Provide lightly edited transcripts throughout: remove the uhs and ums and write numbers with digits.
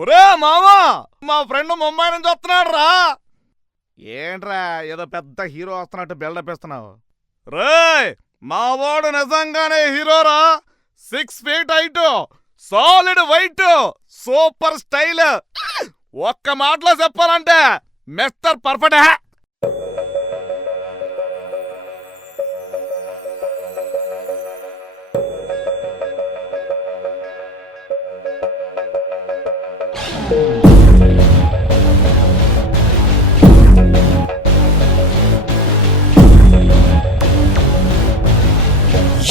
ఒరే మామా, మా ఫ్రెండ్ ముంబై నుంచి వస్తున్నాడు రా. ఏంట్రా ఏదో పెద్ద హీరో వస్తున్నట్టు బిల్డప్ ఇస్తున్నావు? రే, మా వాడు నిజంగానే హీరోరా. 6 feet height, solid white, super style. ఒక్క మాటలో చెప్పాలంటే మిస్టర్ పర్ఫెక్ట్.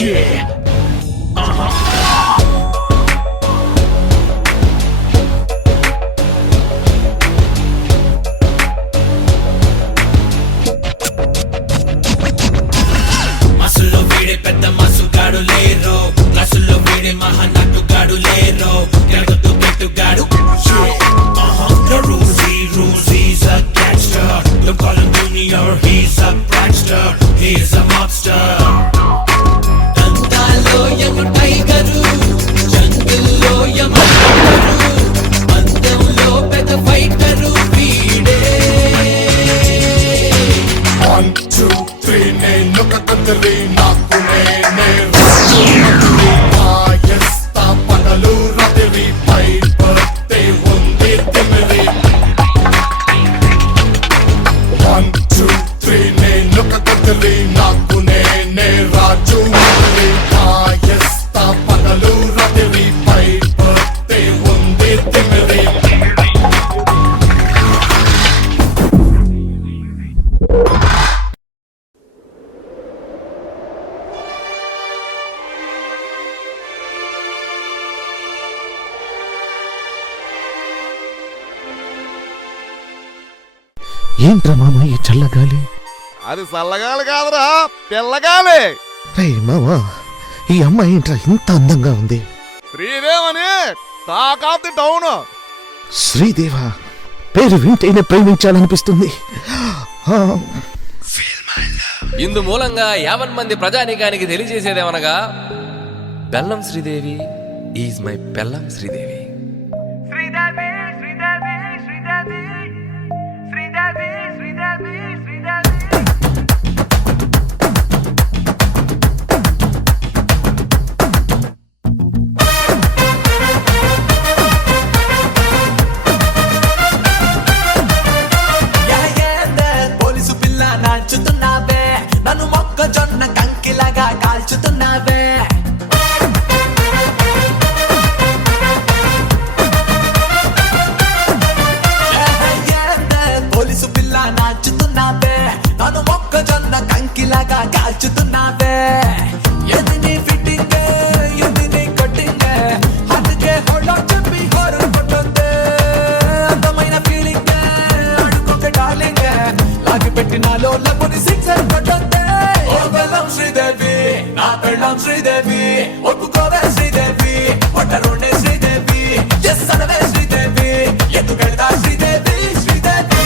Yeah. మసుల్లో వీడే పెద్ద మసుగాడు లేరో, క్లాసుల్లో వీడే మహానటుగాడు లేరో, గెలుగుతూ గెట్టుగాడు. The rules, he's a gangster. Don't call him junior, he's a prankster. He is a mobster. దంతాలో యమ టైగరు, జంగిల్లో యమ టైగరు, అందంలో పెద్ద ఫైటరు వీడే. 1, 2, 3 నేను కదలి నాకు నేనే రాజు కాయస్తా పగలు రాత్రి పై బర్తే ఉంది తిమిరి. 1, 2, 3 నేను కదలి నాకు నేనే రాజు కాయస్తా పగలు రాత్రి పై బర్తే ఉంది తిమిరి. ఏంట్రా మామ ఈ చల్లగాలి? అది చల్లగాలి కాదురా, పిల్లగాలి. రే మామ, ఈ అమ్మాయి ఏంట్రా ఇంత అందంగా ఉంది? శ్రీదేవని టాక్ ఆఫ్ ది టౌన్. శ్రీదేవా, పేరు వింటేనే ప్రేమించాలనిపిస్తుంది. ఇందు మూలంగా 50 మంది ప్రజానీకానికి తెలియజేసేదేమనగా, బెల్లం శ్రీదేవి ఈజ్ మై బెల్లం శ్రీదేవి. శ్రీదేవి శ్రీదేవి శ్రీదేవి శ్రీదేవి శ్రీదేవి శ్రీదేవి. పోలీసు పిల్ల నాచుతున్నావే, నన్ను మొక్కజొన్న కంకిలాగా కాల్చుతున్నావే. పోలీసు పిల్ల నాచుతున్నావే, నన్ను మొక్కజొన్న కంకిలాగా కాల్చుతున్నావే. ఎది నీ ఫిట్టింగ్, ఎది నీ కట్టింగ్, అందుకే హోల్డ్ చెప్పి హోరు కొట్టుందే. అందమైన ఫీలింగ్ అడుగుకే డార్లింగ్, లాగి పెట్టినాలో లబ్బుని సిక్సర్ కొట్టుందే. ఓ బెల్లం శ్రీదేవి, నా బెల్లం శ్రీదేవి, ఒప్పుకోవే శ్రీదేవి, ఒట్టరుండే శ్రీదేవి, ఎస్ అనవే శ్రీదేవి, ఎందుకెళ్తా శ్రీదేవి శ్రీదేవి.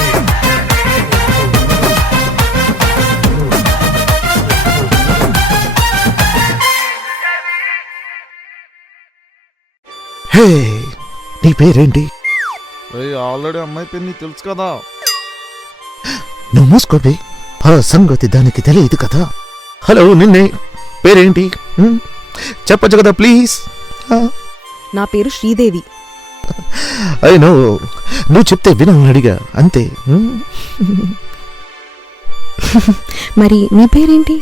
హే, నీ పేరేంటి? ఆల్రెడీ అమ్మాయి పేరు నీకు తెలుసు కదా. నువ్వు మూసుకోబే, ఆ సంగతి దానికి తెలియదు కదా. హలో, నిన్నే పేరేంటి చెప్పచ్చు కదా ప్లీజ్? నా పేరు శ్రీదేవి. అయినో, నువ్వు చెప్తే వినాలని అడిగా అంతే. మరి నీ పేరేంటి?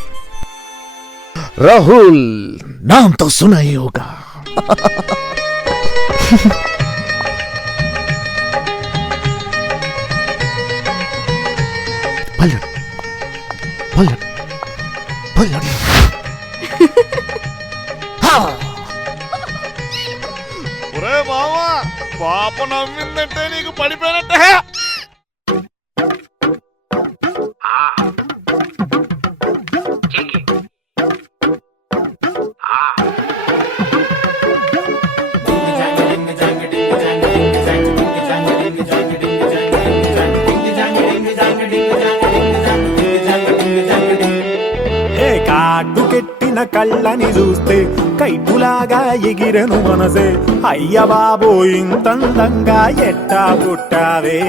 రాహుల్, నాంతో సునాయి హోగా. పల్లెడు పల్లెడు పల్లెడు. ఒరే మామా, పాప నవ్విందంటే నీకు పడిపోయినట్టే. కాటు కెట్టిన కళ్ళని చూస్తే కైపులాగా ఎగిరెను మనసే. అయ్య బాబో ఇంతందంగా ఎట్టా పుట్టావే.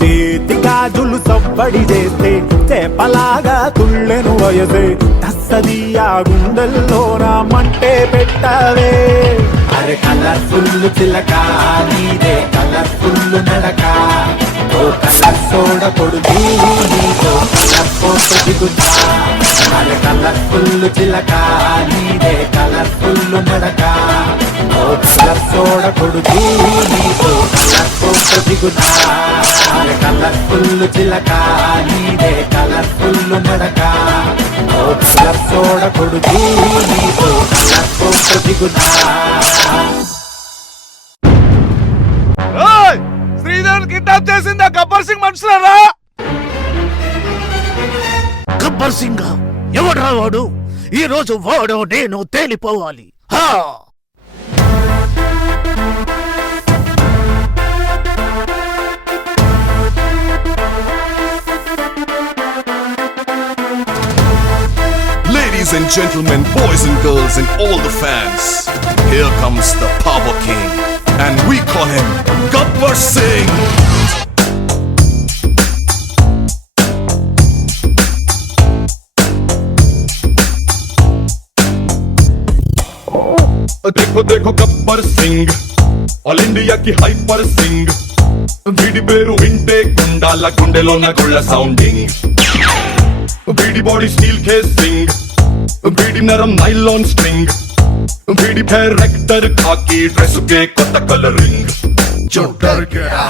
చేతి గాజులు సవ్వడి చేస్తే చేపలాగా తుళ్ళెను వయసే. తస్సదియా గుండెల్లో నా మంటే పెట్టావే. అరే కలర్ఫుల్ చిలక నీదే కలర్ఫుల్ నడక. ఓ కలర్ సోడ కొడుకు నీతో కలర్ ఫోటో దిగుతా. అరే కలర్ఫుల్ చిలక నీదే కలర్ఫుల్ నడక. ఓ కలర్ సోడ కొడుకు నీతో కలర్ ఫోటో దిగుతా. అరే కలర్ఫుల్ చిలక నీదే కలర్ఫుల్ నడక. ఓ కలర్ సోడ కొడుకు నీతో కలర్ ఫోటో దిగుతా. ఏయ్! శ్రీదేవిని కిడ్నాప్ చేసింది ఆ గబ్బర్ సింగ్ మనుషులారా? గబ్బర్ సింగ్ ఎవడ్రా వాడు? ఈ రోజు వాడు నేను తేలిపోవాలి. హా! Ladies and gentlemen, boys and girls and all the fans, here comes the Power King and we call him Gabbar Singh. देखो देखो गब्बर सिंह ऑल इंडिया की हाइपर सिंह వీడి పేరు వింటే గుండాల గుండెలోన గుళ్ళ సౌండింగ్ వీడి బాడీ స్టీల్ కేసింగ్ వీడి నరం నైలాన్ స్ట్రింగ్ వీడి పేరు రెక్టర్ కాకి డ్రెస్ కే కొత్త కలరింగ్ जो डर गया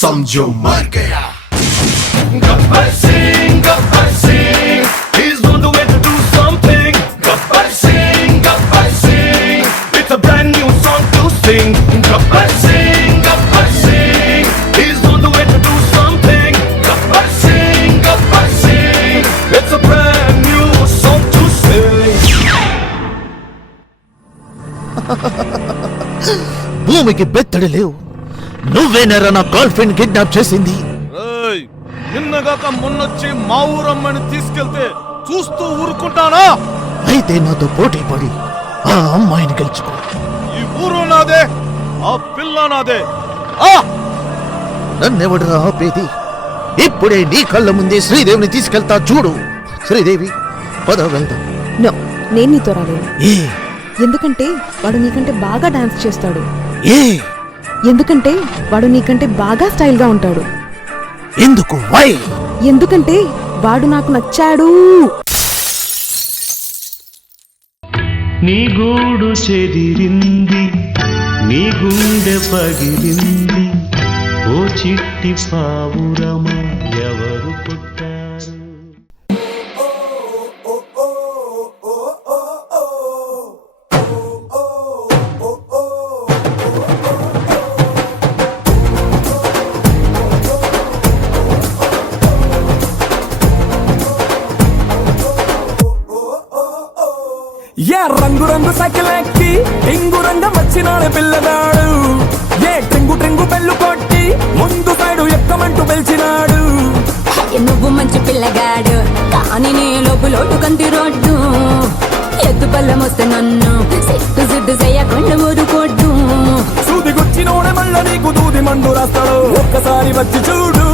समझो मर गया Gabbar Singh he's on the way to do something Gabbar Singh it's a brand new song to sing Gabbar Singh he's on the way to do something Gabbar सिंh it's a brand new song to sing భూమికి బెత్తడి లేవు. నువ్వేనరా నా గర్ల్ ఫ్రెండ్ కిడ్నాప్ చేసింది? ఏయ్! నిన్నగాక మొన్నొచ్చి మా ఊరమ్మని తీసుకెళ్తే చూస్తూ ఊరుకుంటానా? అయితే నాతో పోటీ పడి ఆ అమ్మాయిని గెలుచుకో. ఈ ఊరు నాదే, ఆ పిల్ల నాదే. నన్నెవడరా ఆపేది? ఇప్పుడే నీ కళ్ళ ముందే శ్రీదేవిని తీసుకెళ్తా చూడు. శ్రీదేవి పద వెళ్దాం. నో, నేను నీతో రాలేను. ఏ ఎందుకంటే వాడు నీకంటే బాగా డాన్స్ చేస్తాడు. ఏ ఎందుకంటే వాడు నీకంటే బాగా స్టైల్ గా ఉంటాడు. ఎందుకు? వై? ఎందుకంటే వాడు నాకు నచ్చాడు. నీ గూడు చెదిరింది, నీ గుండె పగిలింది, ఓ చిట్టి పావురమ ఎవరు పుట్టారు? ఏ రంగు రంగు సైకిల్ ఎక్కి టింగు రంగం వచ్చినాడు పిల్లగాడు. ఏ ట్రింగు ట్రింగు బెల్లు కొట్టి ముందు సైడు ఎక్కమంటూ పిలిచినాడు. నువ్వు మంచి పిల్లగాడు కానీ నీ లోపు లోటు కంటి రోడ్డు. ఎద్దు పళ్ళం వస్తే నన్ను సిట్టు సిడ్డు చేయకుండా ఊరుకోడ్డు. సూది గుచ్చినోడే మళ్ళా నీకు దూది మండు రాస్తాడు. ఒక్కసారి వచ్చి చూడు.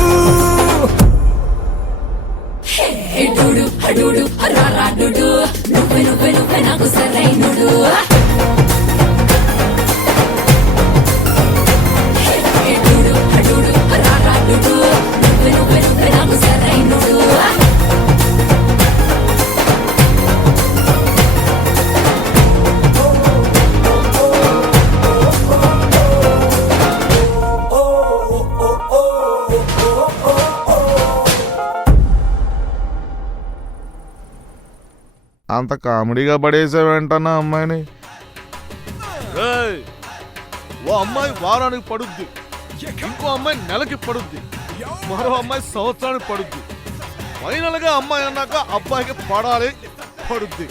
డూడు హడూడు హరారాడు నువ్వే నువ్వే నువ్వే నాకు సరైనడు. డూడు హడూడు హరారాడు నువ్వే నువ్వే నువ్వే నాకు సరైనడు. అంత కామెడీగా పడేసావేంటన్నా అమ్మాయిని? ఓ అమ్మాయి వారానికి పడుద్ది, ఇంకో అమ్మాయి నెలకి పడుద్ది, మరో అమ్మాయి సంవత్సరానికి పడుద్ది. ఫైనల్ గా అమ్మాయి అన్నాక అబ్బాయికి పడాలి, పడుద్ది.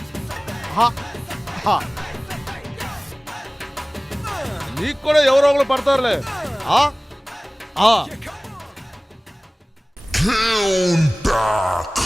నీకు కూడా ఎవరో ఒకరు పడతారులే. Count back.